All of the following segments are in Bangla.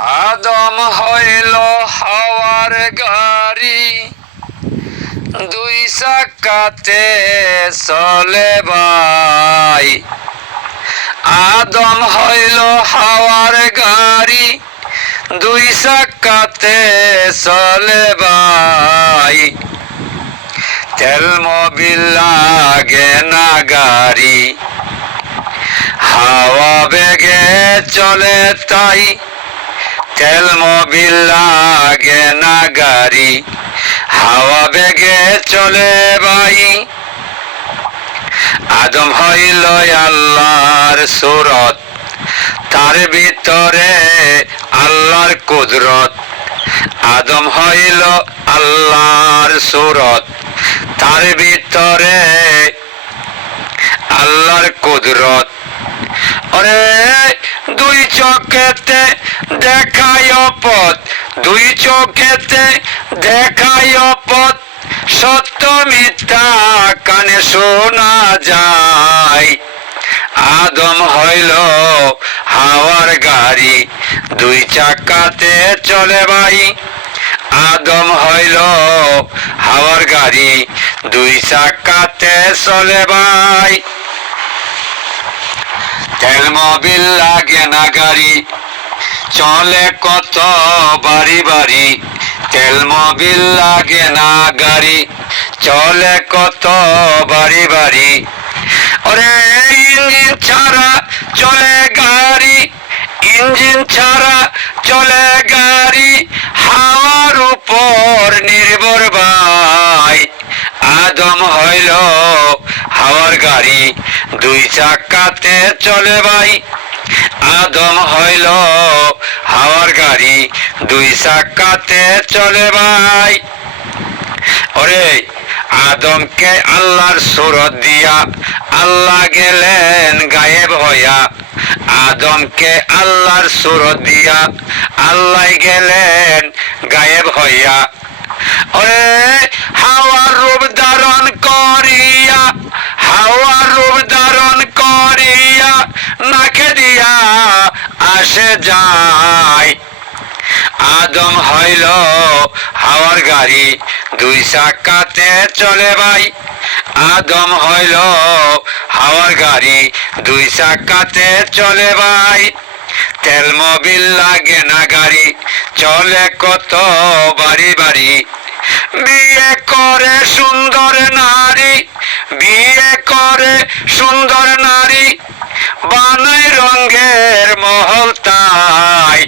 আদম হইল হাওয়ার গাড়ি, দুই চাকাতে চলে ভাই। আদম হইল হাওয়ার গাড়ি, দুই চাকাতে চলে ভাই। তেল মোবিল লাগে না গাড়ি, হাওয়া বেগে চলে তাই। তেল মোবিল লাগে না গাড়ি, হাওয়া বেগে চলে ভাই। আদম হইল আল্লাহর সুরত, তার ভিতরে আল্লাহর কুদরত। আদম হইল আল্লাহর সুরত, তার ভিতরে আল্লাহর কুদরত। ওরে দুই চোখেতে দেখায় পথ, দুই চোখেতে দেখায় পথ। সত্য মিথ্যা কানে শোনা যায়। আদম হইল হাওয়ার গাড়ি, দুই চাকাতে চলে ভাই। আদম হইল হাওয়ার গাড়ি, দুই চাকাতে চলে ভাই। তেল মোবিল লাগে না গাড়ি, চলে কত বাড়ি বাড়ি। তেল মোবিল লাগে না গাড়ি, চলে কত বাড়ি বাড়ি। ওরে ইঞ্জিন ছাড়া চলে গাড়ি, ইঞ্জিন ছাড়া চলে গাড়ি। হাওয়ার উপর নির্ভর ভাই। আদম হইল হাওয়ার গাড়ি, দুই চাকাতে চলে ভাই। আদম হইল হাওয়ার গাড়ি, দুই চাকাতে চলে ভাই। ওরে আদমকে আল্লাহর সুরত দিয়া আল্লাহ গেলেন গায়েব হইয়া। আদমকে আল্লাহর সুরত দিয়া আল্লাহ গেলেন গায়েব হইয়া। ওরে হাওয়ার রূপ ধারণ করিয়া, হাওয়ার রূপ ধারণ করিয়া নাকে দিয়া আসে যায়। আদম হইল হাওয়ার গাড়ি, দুই চাকাতে চলে ভাই। আদম হইল হাওয়ার গাড়ি, দুই চাকাতে চলে ভাই। তেল মোবিল লাগে না গাড়ি, চলে কত বাড়ি বাড়ি। বিয়ে করে সুন্দর নারী, বিয়ে করে সুন্দর নারী। বানাই রঙের মহল তাই।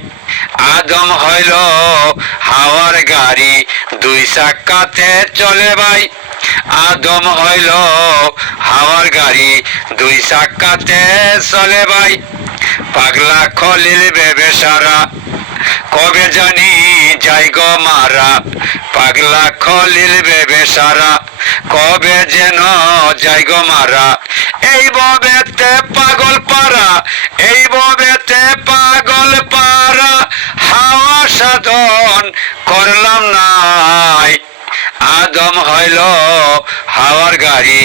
আদম হইল হাওয়ার গাড়ি, দুই চাকাতে চলে ভাই। আদম হইল হাওয়ার গাড়ি, দুই চাকাতে চলে ভাই। পাগলা খলিল বেবে সারা, কবে জানি যাই গো মারা। পাগলা খলিল বেবে সারা, কবে যেন যাই গো মারা। এই ববেতে পাগল পারা, এই ববেতে পাগল পারা। হাওয়া সাধন করলাম নাই। আদম হইল হাওয়ার গাড়ি,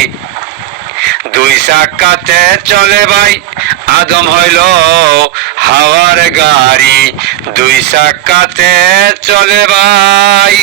দুই চাকাতে চলে ভাই। আদম হইল হাওয়ার গাড়ি, দুই চাকাতে চলে ভাই।